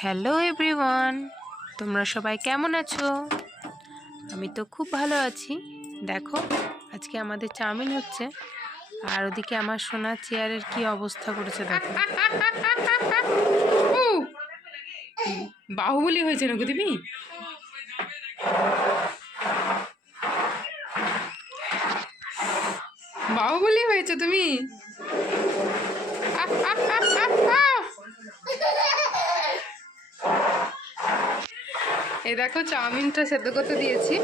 Hello everyone, তোমরা সবাই কেমন আছো? আমি তো খুব ভালো আছি। দেখো, আজকে আমাদের চাউমিন হচ্ছে, আর ওদিকে আমার সোনার চেয়ারের কি অবস্থা করেছে দেখো। বাহুবলী হয়েছে নাকি তুমি? বাহুবলী হয়েছে তুমি? এই দেখো, চাউমিনটা সেদ্ধ করতে দিয়েছি।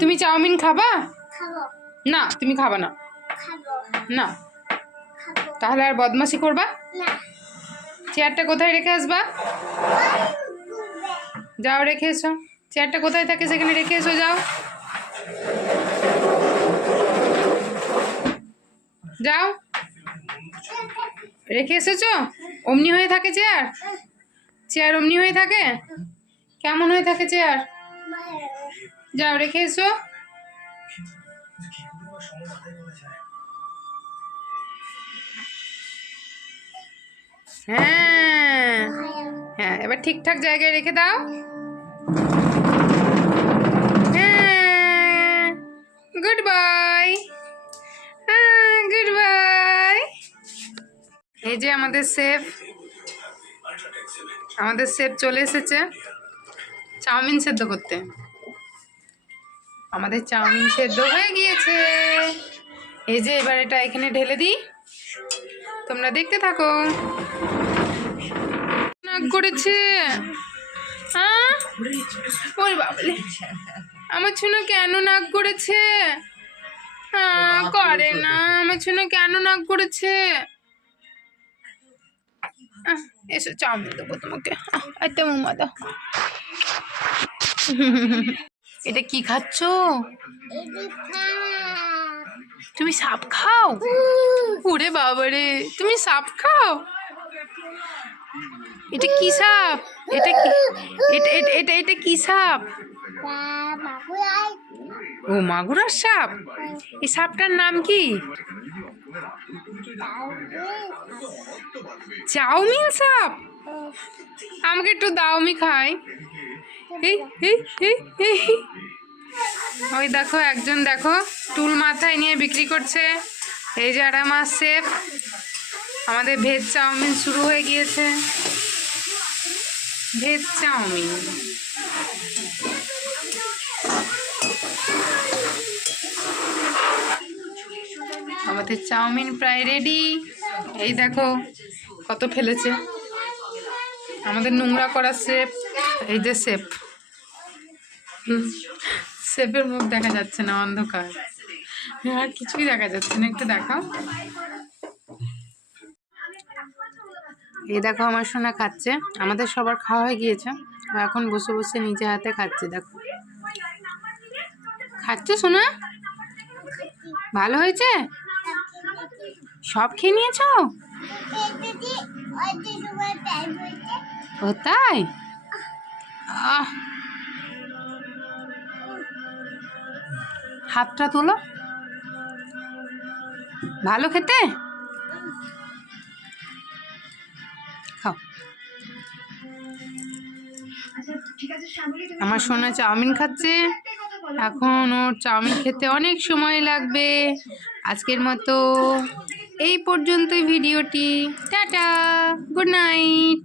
তুমি চাউমিন খাবা? না, তুমি খাবা না? না, তাহলে আর বদমাশি করবা? চেয়ারটা কোথায় রেখে আসবা? যাও, রেখে এসো। চেয়ারটা কোথায় থাকে সেখানে রেখে এসো, যাও যাও, রেখে এসেছো? অমনি হয়ে থাকে চেয়ার? চেয়ার অমনি হয়ে থাকে? কেমন হয়ে থাকে চেয়ার? যাও, রেখে এসো। হ্যাঁ হ্যাঁ, এবার ঠিকঠাক জায়গায় রেখে দাও। হ্যাঁ, গুড বাই। হ্যাঁ, গুড বাই। এই যে আমাদের শেফ চলে এসেছে চাউমিন সেদ্ধ করতে। আমাদের চাউমিন সেদ্ধ হয়ে গিয়েছে। এই যে এবার এটা এখানে ঢেলে দিই, তোমরা দেখতে থাকো। নাক করেছে। হ্যাঁ, ওরে বাবলে, আমার ছুনো কেন নাক করেছে? হ্যাঁ, করে না। আমার ছুনো কেন নাক করেছে? এসো, চাউমিন দেবো তোমাকে। একটা মোমা দাও। এটা কি খাচ্ছ? তুমি সাপ খাও? ওরে বাবারে, তুমি সাপ খাও? এটা কি সাপ? এটা কি? এটা কি সাপ? ও, মাগুরার সাপ। এই সাপটার নাম কি? চাউমিন সাপ। আমাকে একটু দাও, আমি খাই। ওই দেখো, একজন দেখো টুল মাথায় নিয়ে বিক্রি করছে। এই যে আর আমার শেফ। আমাদের ভেজ চাউমিন শুরু হয়ে গিয়েছে। Veg chowmein. আমাদের চাউমিন প্রায় রেডি। এই দেখো কত ফেলেছে আমাদের নোংরা করা শেফ। এই যে শেফের মুখ দেখা যাচ্ছে না, অন্ধকার। আর কিছুই দেখা যাচ্ছে না, একটু দেখাও। এই দেখো, আমার সোনা খাচ্ছে। আমাদের সবার খাওয়া হয়ে গিয়েছে, এখন বসে বসে নিজে হাতে খাচ্ছে। দেখো, খাচ্ছে সোনা? ভালো হয়েছে? সব খেয়ে নিয়েছ? ও তাই? হাতটা তোলো। ভালো খেতে? খাও। আমার সোনা চাউমিন খাচ্ছে। এখন ওর চাউমিন খেতে অনেক সময় লাগবে। আজকের মতো এই পর্যন্তই ভিডিওটি। Tata, good night.